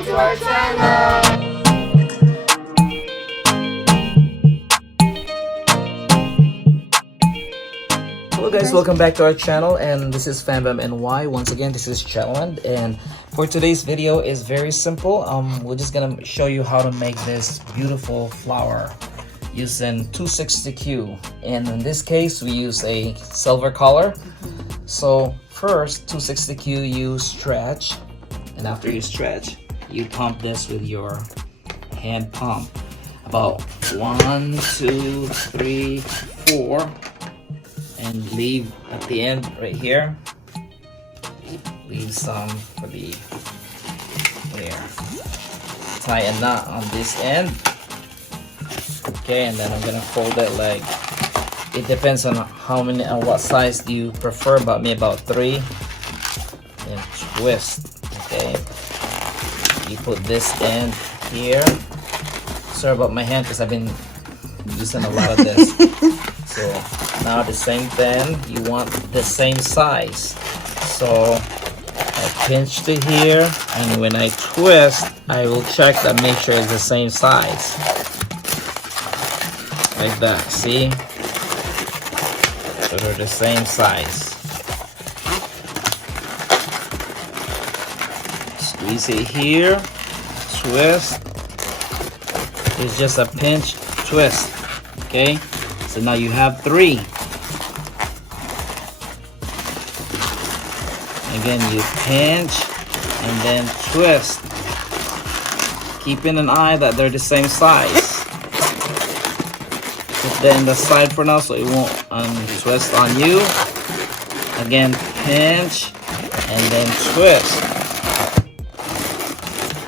subscribe to our channel. Hello guys, welcome back to our channel, and this is FanBam NY. Once again, this is Chelland, and for today's video is very simple. We're just gonna show you how to make this beautiful flower using 260Q, and in this case we use a silver color. So first, 260Q, you stretch, and after you stretch, you pump this with your hand pump about 1, 2, 3, 4, and leave at the end right here. Leave some for the there. Tie a knot on this end. Okay, and then I'm gonna fold it like, it depends on how many and what size do you prefer, but me about 3. And twist. Okay, you put this end here. Sorry about my hand because I've been using a lot of this. So now the same thing, you want the same size. So I pinch to here, and when I twist, I will check that, make sure it's the same size. Like that, see? So they're the same size. Squeeze it here, twist. It's just a pinch, twist. Okay? So now you have 3. Again, you pinch and then twist. Keeping an eye that they're the same size. Put that in the side for now so it won't twist on you. Again, pinch and then twist.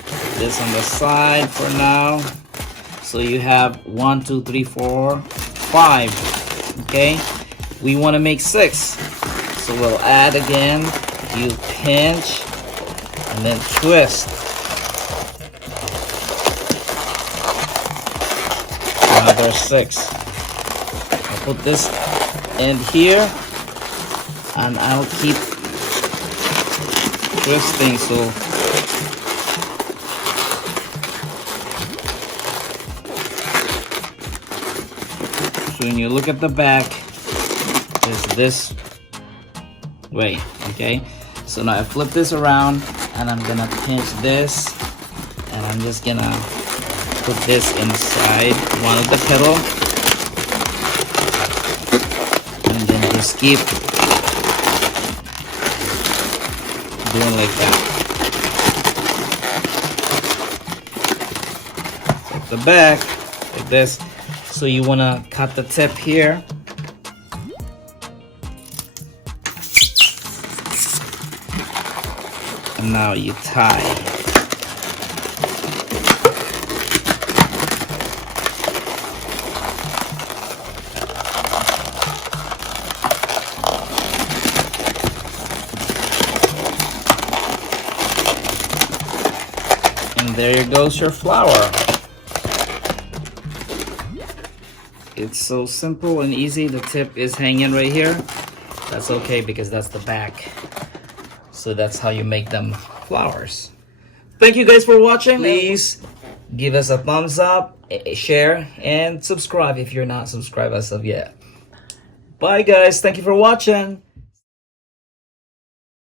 Put this on the side for now. So you have 1, 2, 3, 4, 5. Okay, we want to make 6, so we'll add again. You pinch and then twist. Now there's 6. I'll put this end here, and I'll keep twisting. So when you look at the back, it's this way. Okay, so now I flip this around, and I'm gonna pinch this, and I'm just gonna put this inside one of the petal, and then just keep doing like that. At the back, like this. So you want to cut the tip here. And now you tie. And there goes your flower. It's so simple and easy. The tip is hanging right here. That's okay because that's the back. So that's how you make them flowers. Thank you guys for watching. Please give us a thumbs up, share, and subscribe if you're not subscribed as of yet. Bye guys. Thank you for watching.